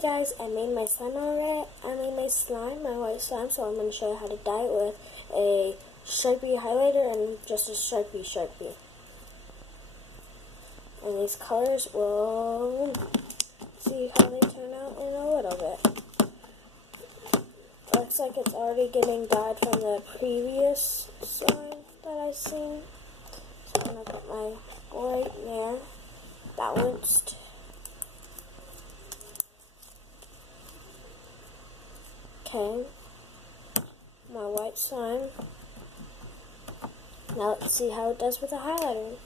guys, I made my slime already. I made my slime, my white slime, so I'm going to show you how to dye it with a Sharpie highlighter and just a Sharpie. And these colors will see how they turn out in a little bit. Looks like it's already getting dyed from the previous slime that I've seen. So I'm going to put my white there, balanced. Okay, my white slime. Now let's see how it does with a highlighter.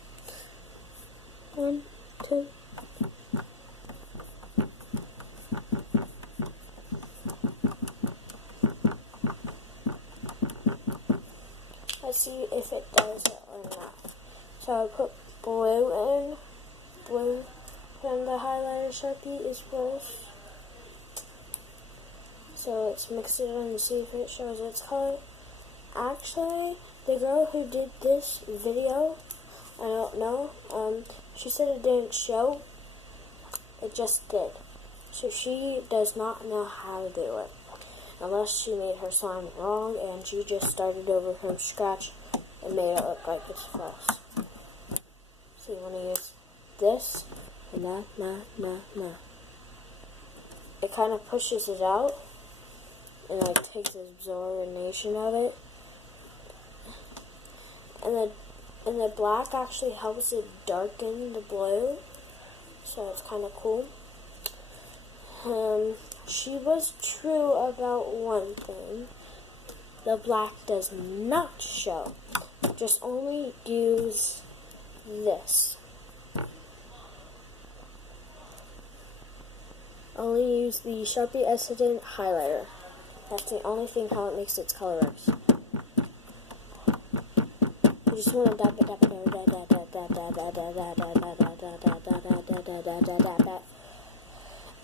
1, 2. Let's see if it does it or not. So I put blue in. Blue from the highlighter Sharpie is first. So let's mix it in and see if it shows its color. Actually, the girl who did this video, I don't know, she said it didn't show. It just did. So she does not know how to do it. Unless she made her slime wrong and she just started over from scratch and made it look like it's false. So you want to use this, and it kind of pushes it out and like takes the absorption of it. And the black actually helps it darken the blue, so it's kind of cool. She was true about one thing. The black does not show. Just only use this. Only use the Sharpie Essence highlighter. That's the only thing how it makes its color works. You just want to dab it,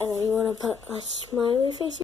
and then you want to put a smiley face